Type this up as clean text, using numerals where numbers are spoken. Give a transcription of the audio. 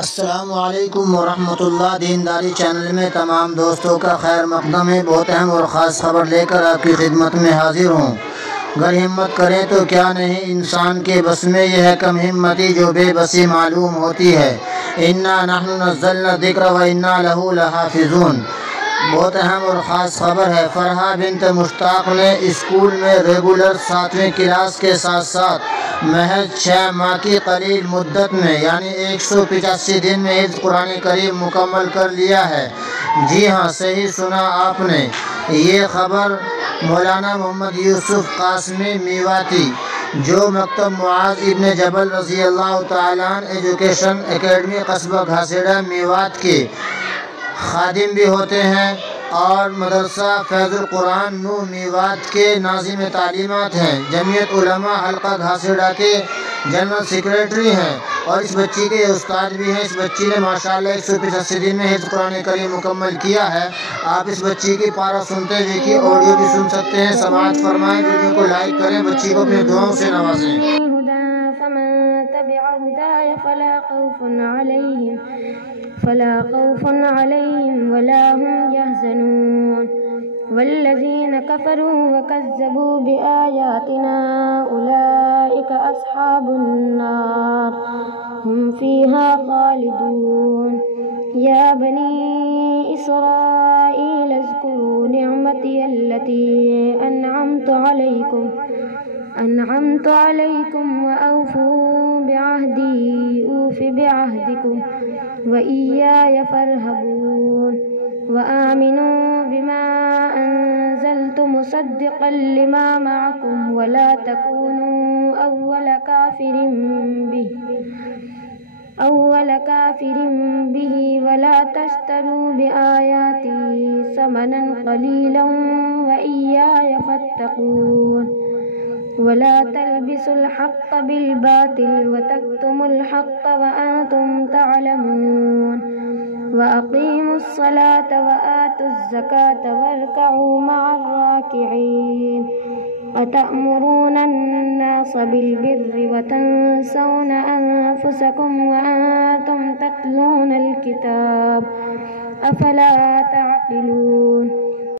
السلام علیکم ورحمۃ اللہ۔ دینداری چینل میں تمام دوستوں کا خیر مقدم ہے۔ بہت اہم اور خاص خبر لے کر آپ کی خدمت میں حاضر ہوں۔ گر ہمت کریں تو کیا نہیں، انسان کے بس میں یہ ہے کم ہمتی جو بے بسی معلوم ہوتی ہے۔ انا نحن نزلنا الذکر وانا لہ لحافظون۔ بہت اہم اور خاص خبر ہے۔ فرحہ بنت مشتاق نے اسکول میں ریگولر 7ویں کلاس کے ساتھ ساتھ محض 6 ماہ کی قلیل مدت میں یعنی 185 دن میں حفظ قرآن کریم مکمل کر لیا ہے۔ جی ہاں، صحیح سنا آپ نے۔ یہ خبر مولانا محمد یوسف قاسمی میواتی، جو مکتب معاذ ابن جبل رضی اللہ تعالیٰ عنہ ایجوکیشن اکیڈمی قصبہ گھاسیڑا میوات کے خادم بھی ہوتے ہیں اور مدرسہ فیض القرآن نو میوات کے ناظم تعلیمات ہیں، جمعیت علماء حلقہ گھاسیڑا کے جنرل سیکریٹری ہیں اور اس بچی کے استاد بھی ہیں۔ اس بچی نے ماشاءاللہ 185 دن میں حفظ قرآن کریم مکمل کیا ہے۔ آپ اس بچی کی پارہ سنتے ہوئے کی آڈیو بھی سن سکتے ہیں۔ سماعت فرمائیں، ویڈیو کو لائک کریں، بچی کو اپنے دعاؤں سے نوازیں۔ فلا خوف عليهم ولا هم يحزنون والذين كفروا وكذبوا بآياتنا أولئك أصحاب النار هم فيها خالدون يا بني إسرائيل اذكروا نعمتي التي أنعمت عليكم وأوفوا بعهدي أوف بعهدكم وإياي فارهبون وآمنوا بما أنزلت مصدقا لما معكم ولا تكونوا أول كافر به ولا تشتروا بآياتي ثمنا قليلا وإياي فاتقون ولا تلبسوا الحق بالباطل وتكتموا الحق وأنتم تعلمون وأقيموا الصلاة وآتوا الزكاة واركعوا مع الراكعين أتأمرون الناس بالبر وتنسون أنفسكم وأنتم تتلون الكتاب أفلا تعقلون